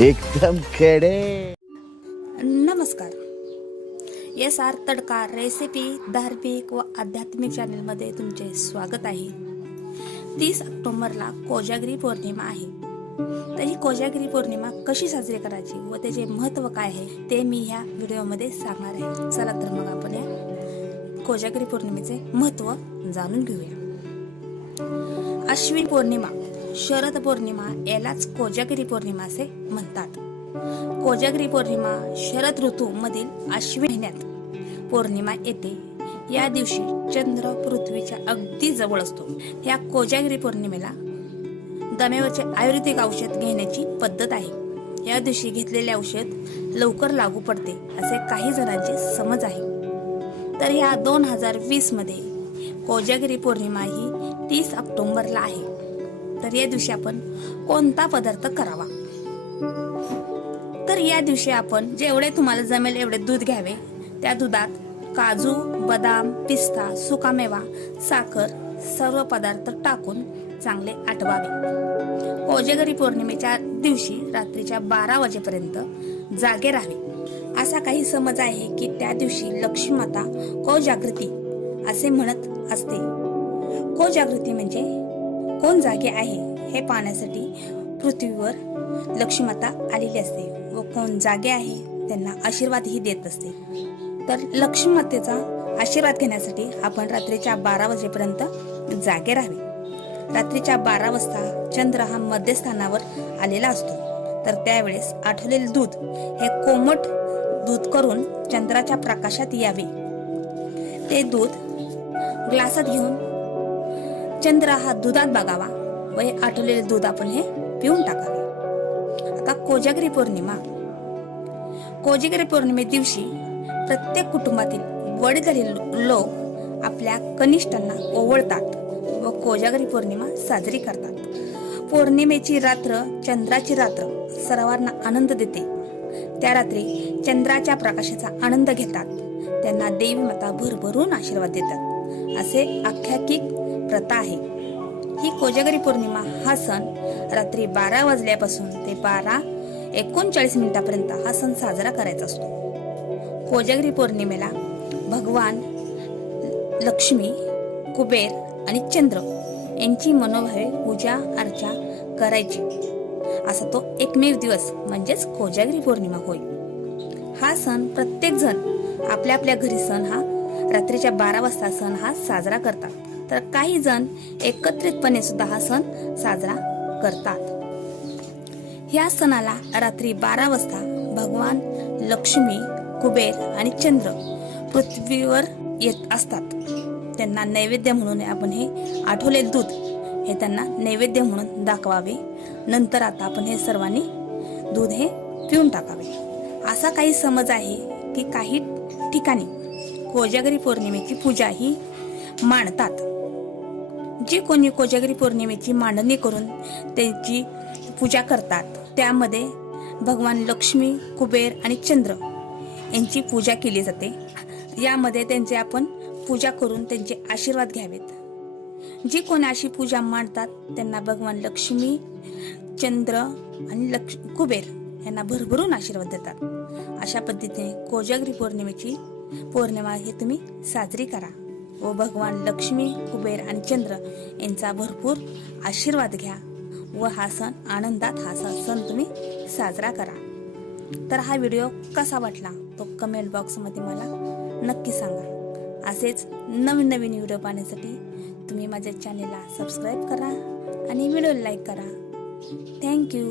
एकदम खेडे। नमस्कार, सrtadaka रेसिपी धार्मिक व आध्यात्मिक चॅनलमध्ये तुमचे स्वागत आहे। 30 ऑक्टोबरला कोजागिरी पौर्णिमा आहे। तर ही कोजागिरी पौर्णिमा कशी साजरी करायची व त्याचे महत्त्व काय आहे ते मी ह्या व्हिडिओमध्ये सांगणार आहे। चला तर मग आपण या कोजागिरी पौर्णिमेचे महत्त्व जाणून घेऊया। अश्विन पौर्णिमा, शरद पौर्णिमा यालाच कोजागिरी पौर्णिमा असे म्हणतात। कोजागिरी पौर्णिमा शरद ऋतू मधील अश्विन महिन्यात पौर्णिमा येते। या दिवशी चंद्र पृथ्वीच्या अगदी जवळ असतो। या कोजागिरी पौर्णिमेला दम्यावरचे आयुर्वेदिक औषध घेण्याची पद्धत आहे। या दिवशी घेतलेले औषध लवकर लागू पडते असे काही जणांचे समज आहे। तर या 2020 मध्ये कोजागिरी पौर्णिमा ही 30 ऑक्टोबरला आहे। तर या दिवशी आपण कोणता पदार्थ करावा? तर या दिवशी आपण जेवढे तुम्हाला जमेल एवढे दूध घ्यावे। त्या दुधात काजू, बदाम, पिस्ता, सुकामेवा, साखर सर्व पदार्थ टाकून चांगले आटवावे। कोजागिरी पौर्णिमेच्या दिवशी रात्रीच्या 12 वाजेपर्यंत जागे राहावे। असा काही समज आहे की त्या दिवशी लक्ष्मी माता कोजागृती असे म्हणत असते। कोजागृती म्हणजे कोण जागे आहे हे पाहण्यासाठी पृथ्वीवर लक्ष्मी माता आलेली असते व कोण जागे आहे त्यांना आशीर्वादही देत असते। तर लक्ष्मी मातेचा आशीर्वाद घेण्यासाठी आपण रात्रीच्या 12 वाजेपर्यंत जागे राहावे। रात्रीच्या 12 वाजता चंद्र हा मध्यस्थानावर आलेला असतो। तर त्यावेळेस आठवलेले दूध हे कोमट दूध करून चंद्राच्या प्रकाशात यावे। ते दूध ग्लासात घेऊन चंद्र हा दुधात बघावा व हे आठवलेले दूध आपण हे पिऊन टाकावे। आता कोजागिरी पौर्णिमा, कोजागिरी पौर्णिमे दिवशी प्रत्येक कुटुंबातील वडीलधारी लोक आपल्या कनिष्ठांना ओवाळतात व कोजागिरी पौर्णिमा साजरी करतात। पौर्णिमेची रात्र चंद्राची रात्र सर्वांना आनंद देते। त्या रात्री चंद्राच्या प्रकाशाचा आनंद घेतात, त्यांना देवी माता भरभरून आशीर्वाद देतात असे आख्यायिक प्रथा आहे। ही कोजागिरी पौर्णिमा हा सण रात्री 12 वाजल्यापासून ते 12:39 मिनिटापर्यंत हा सण साजरा करायचा असतो। कोजागिरी पौर्णिमेला भगवान लक्ष्मी, कुबेर आणि चंद्र यांची मनोभावे पूजा अर्चा करायची। असा तो एकमेव दिवस म्हणजेच कोजागिरी पौर्णिमा होय। हा सण प्रत्येक जण आपल्या आपल्या घरी सण हा रात्रीच्या 12 वाजता सण हा साजरा करतात। तर काही जण एकत्रितपणे सुद्धा हा सण साजरा करतात। या सणाला रात्री 12 वाजता भगवान लक्ष्मी, कुबेर आणि चंद्र पृथ्वीवर येत असतात। त्यांना नैवेद्य म्हणून आपण हे आठवलेले दूध हे त्यांना नैवेद्य म्हणून दाखवावे। नंतर आता आपण हे सर्वांनी दूध हे पिऊन टाकावे। असा काही समज आहे की काही ठिकाणी कोजागिरी पौर्णिमेची पूजा ही मांडतात। जे कोणी कोजागिरी पौर्णिमेची मांडणी करून त्यांची पूजा करतात त्यामध्ये भगवान लक्ष्मी, कुबेर आणि चंद्र यांची पूजा केली जाते। यामध्ये त्यांचे आपण पूजा करून त्यांचे आशीर्वाद घ्यावेत। जे कोणी अशी पूजा मांडतात त्यांना भगवान लक्ष्मी, चंद्र आणि कुबेर यांना भरभरून आशीर्वाद देतात। अशा पद्धतीने कोजागिरी पौर्णिमा ही तुम्ही साजरी करा व भगवान लक्ष्मी, कुबेर आणि चंद्र यांचा भरपूर आशीर्वाद घ्या व हा सण आनंदात हा सण तुम्ही साजरा करा। तर हा व्हिडिओ कसा वाटला तो कमेंट बॉक्समध्ये मला नक्की सांगा। असेच नवीन व्हिडिओ पाहण्यासाठी तुम्ही माझ्या चॅनेलला सबस्क्राईब करा आणि व्हिडिओ लाईक करा। थँक्यू।